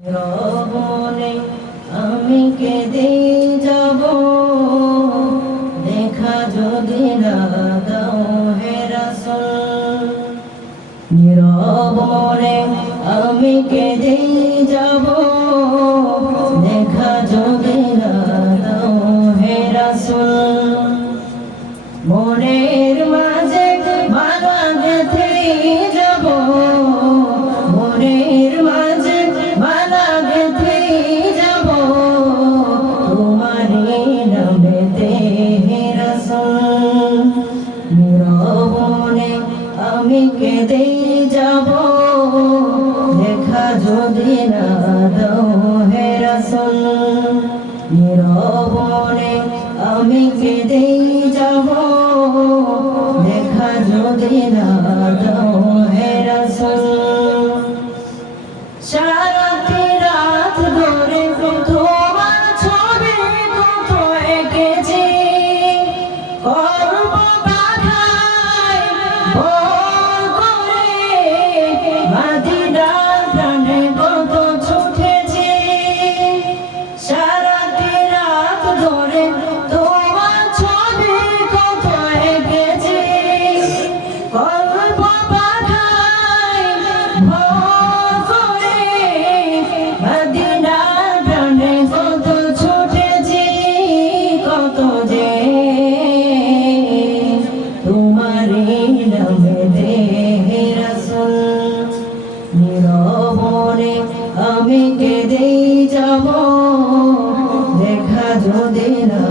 রবনে আমি কেঁদে যাব, দেখা যদি না দাও হে রাসূল। নীরবনে আমি কেঁদে যাব, দেখা যদি না দাও হে রাসূল। মনের মাঝে মালা গেঁথে যাব, মনের মাঝে মালা গেঁথে যাব, তোমারই নামেতে হে রাসূল। নীরবনে আমি কেঁদে যাব, দেখা যদি না দাও হে রাসূল। নীরবনে আমি কেঁদে যাব, দেখা যদি না দাও হে রাসূল। সারাটি রাত ধরে তোমার ছবি কত এঁকেছি, করব বাধায় ভোর করে, মদিনার প্রাণে কত ছুটেছি। সারাটি রাত ধরে তোমার ছবি কত এঁকেছি, করব বাধায় ভোর করে, মদিনার প্রাণে কত ছুটেছি। কত যে তোমারই নামেতে হে রাসূল। নীরবনে আমি কেঁদে যাব, দেখা যদি না